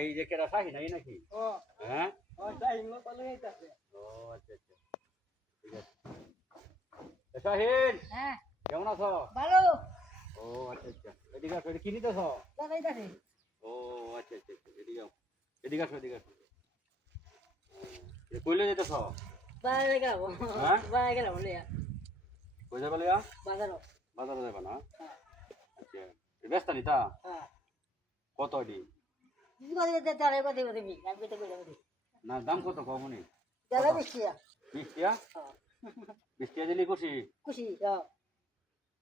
এই যে কেডা শাহিন এই নাকি? ও হ্যাঁ? ও শাহিন লোক লই আইতাছে। ও আচ্ছা আচ্ছা। ঠিক আছে। শাহিন হ্যাঁ কেমন আছো? ভালো ও আচ্ছা আচ্ছা। এদিকে আসো, এটা কি নিতেছো? লাগাইতাছে ও আচ্ছা আচ্ছা আচ্ছা। এদিকে আও। এদিকে আসো, এদিকে আসো। কইলে যেতেছো? বাইরে গেল হ্যাঁ? বাইরে গেল বলে কই যাবে লইয়া? বাজারও বাজারে যাবে না? আচ্ছা। ব্যস্ত নিতা? হ্যাঁ কত এটি? তুই কত দিতে তারে কত দিবি আমি কত কই যাবি না দাম কত কমনি? দাদা বেশি 20 টিয়া? 20 টিয়া দিলি খুশি? খুশি হ্যাঁ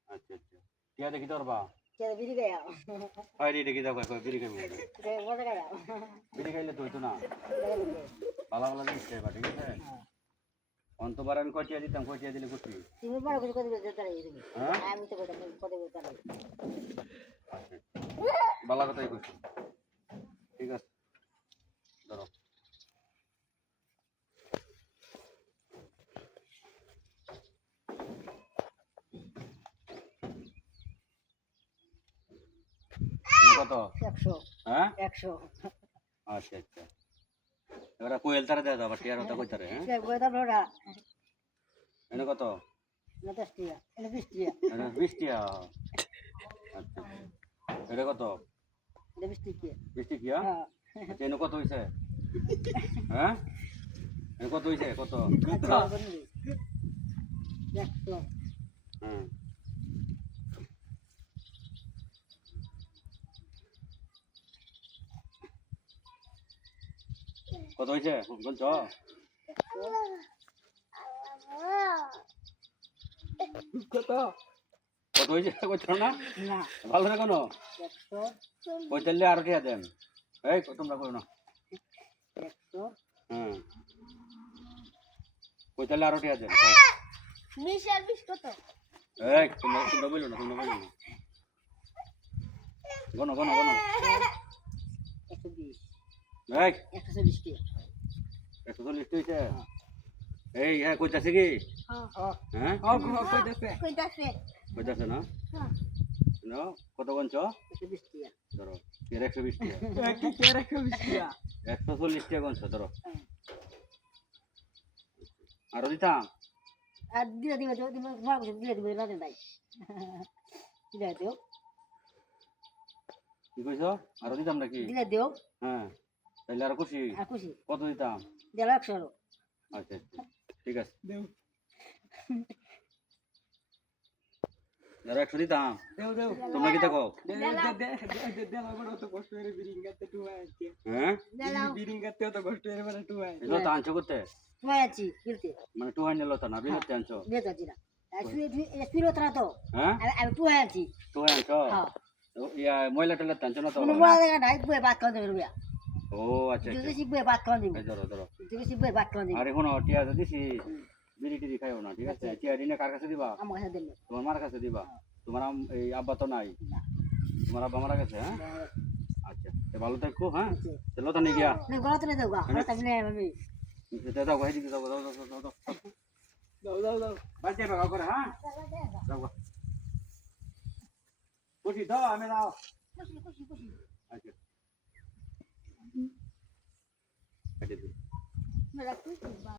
আচ্ছা আচ্ছা। টিয়া দেখি তোরবা? কে বিড়ি গায়া হয় রে দেখি দাও কই বিড়ি খাবি। কে মজা গায়া বিড়ি খাইলে তো হইতো না। ভালো ভালো জিনিস খাইবা, ঠিক আছে? অন্তবার আমি কটিয়া দিতাম, কটিয়া দিলে খুশি। তুমি বড় কিছু কত দিতে তারে তুমি হ্যাঁ? আমি তো কত কত দিতে তারে আচ্ছা। ভালো কথাই কইছো। ঠিক আছে। ধরো। কত? 100 হ্যাঁ? 100 আচ্ছা আচ্ছা। এবারে কোয়েল তারা দেয় আবার টিয়ার কথা কইতারে, হ্যাঁ? সে কইতা বড়া এনে কত? না 10 টিয়া এটা 20 টিয়া এনে 20 টিয়া। আচ্ছা। এটা কত? এটা 20 টিয়া 20 টিয়া? হ্যাঁ আচ্ছা, এনে কত হইছে? হ্যাঁ? এনে কত হইছে? কত? 100 হুম। কত হইছে? বলছো? কত? কত হইছে কইছো না? না ভালো না কেন? 100 কইতালে আরো টিয়া দেন। এই তোমরা কইও না। 100 হ্যাঁ। কইতালে আরো টিয়া দেন। 20 আর 20 কত এই তোমরা বইলো না, তোমরা বইলো না। গনো গনো গনো। 120 এই 140 টিয়া 140 হইছে। এই হ্যাঁ কইতাছে কি? হ্যাঁ? ও কইতাছে। কইতাছে কইতাছে না? হ্যাঁ না কত বলছ? 120 টিয়া ধরো এর 120 টিয়া। কি কে রাখো বিস্কিয়া? 140 টিয়া গনছ ধরো। আরো দিতাম? আর দিলে দিবে তো তুমি মার বসে দিলে দিবে না নাই দিলে দিও কি কইছ? আরো দিতাম নাকি? দিলে দিও হ্যাঁ। তাইলে আর খুশি? আর খুশি কত দিতাম? দিলে 100 আচ্ছা আচ্ছা। ঠিক আছে। দেও আর 100 দিতাম। দেও দেও তোমরা কি দেখো? দে দে বড় তো কষ্ট করে বিরিঙ্গাতে টুয়া আছে। হ্যাঁ? বিরিঙ্গাতে তো কষ্ট করে বড় টুয়া আছে। এগুলো তো আনছো করতে? তুই আছি বলতে মানে টু হান্ড্রেড লতা না বিলতে আনছো? দিয়ে তো দিলা এসপিরো তোরা তো হ্যাঁ? আমি তুই আছি টু আনছো? হ্যাঁ ইয়া ময়লা টয়লা আনছো না তো? কোনো বড় জায়গা নাই বই বাত করে দেবে ও আচ্ছা তুই আচ্ছা। বেশি বই বাত করে দিবি এই ধরো ধরো। তুই বেশি বই বাত করে দিবি আরে শোনো টিয়া তো দিছি বিড়ি টিড়ি খাইও না, ঠিক আছে? টিয়া দিনে কার কাছে দিবা? আমার কাছে দিলে তোমার মার কাছে দিবা। তোমার এই আব্বা তো নাই। তোমার আব্বা মারা গেছে, হ্যাঁ? আচ্ছা তো ভালো থাকো, হ্যাঁ? চলো তো নিয়ে গিয়া না গলা তুলে দেবো আমি নেই আমি দাও ভাই দিকে দাও দাও দাও দাও দাও দাও দাও দাও বাজে বাবা করে, হ্যাঁ? দাও খুশি দাও আমি দাও। খুশি খুশি খুশি আচ্ছা আচ্ছা মেরা খুশি